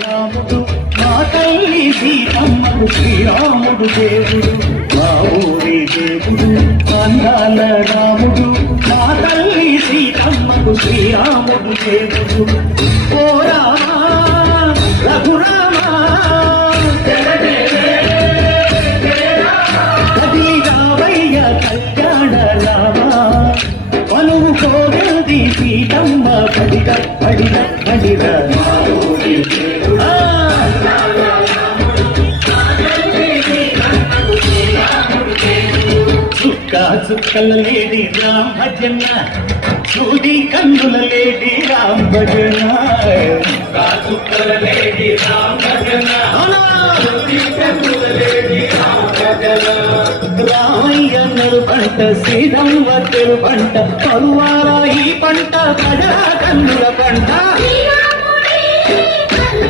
రాముడు మా తల్లి సీతమ్మకు శ్రీరాముడు దేవుడు మా ఊరి దేవుడు అందాల రాముడు మా తల్లి సీతమ్మకు శ్రీరాముడు దేవుడు ఓ రామా రఘురామా కదిలి రావయ్య కళ్యాణ రామా పలువు కోగల్ది సీతమ్మ పడిద పడిద పడిద మా ఊరి చుక్కల లేడి రామ్ భజన చూడి కన్నుల లేడి రామ్ భజన చుక్కల లేడి రామ్ భజన రామయ్య పంట శ్రీరంగ తెరు పంట పరువాల ఈ పంట ప్రజల కన్నుల పంట